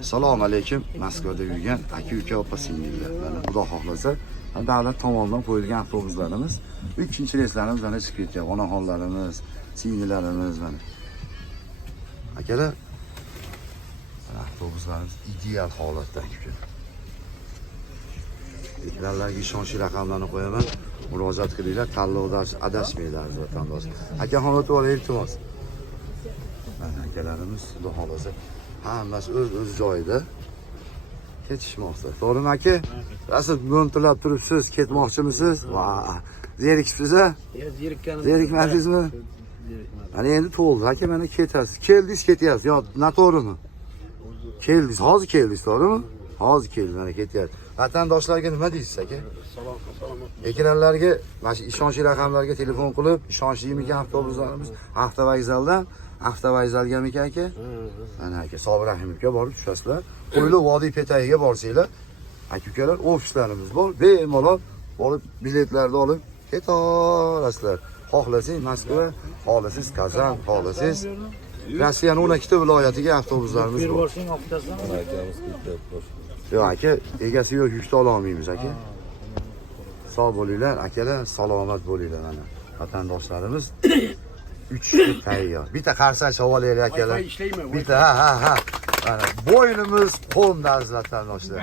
Assalomu alaykum. Moskvada yurgan aka-uka opa-singillar. Mana Xudo xohlasa, davlat tomonidan qo'yilgan avtobuslarimiz 3-reyslarimiz mana chiqib ketgan. Onaxonlarimiz, singillarimiz mana. Akalar, avtobuslarimiz ideal holatda aka. Ekranlarga ishonchli raqamlarni qo'yaman. Murojaat qilinglar, tanlovda adashmanglar vatandosh. Aka holat bor, iltimos. Akalarimiz Xudo xohlasa hammasi o'z joyida ketishmoqda. To'g'rimi aka? Rasm mo'ntilab turibsiz, ketmoqchimisiz? Va, zerikibsiz-a? Zerikmadingizmi? Mana endi to'ldi aka, mana ketasiz. Keldingiz, ketyapsiz. Yo, noto'g'rimi? Keldingiz, hozir keldingiz, to'g'rimi? Hozir keldingiz, mana ketyapsiz. Vatandoshlarga nima deysiz aka? Ekranlarga, mana shu ishonchli raqamlarga telefon qilib, ishonchli ekan avtobuslarimiz hafta vokzaldan avtovokzalga ekan aka? Mana aka Sobir Rahimovga borib tushasizlar. Qo'yli vodiy petagiga borsanglar, aka-ukalar ofislarimiz bor. Bemalol borib biletlarni olib ketaverasizlar. Xohlasang Moskva, xohlasangiz Kazan, xohlasangiz Rossiyaning 12 ta viloyatiga avtobuslarimiz bor. Borsang optasan. Yo'q aka, egasi yo'q, yukni ola olmaymiz aka. Sog' bo'linglar, akalar, salomat bo'linglar mana. Vatandoshlarimiz 3 tayyor. Bitta qarsash havolaylik akalar. Bitta ha. Mana bo'ynimiz qo'nda vatandoshlar.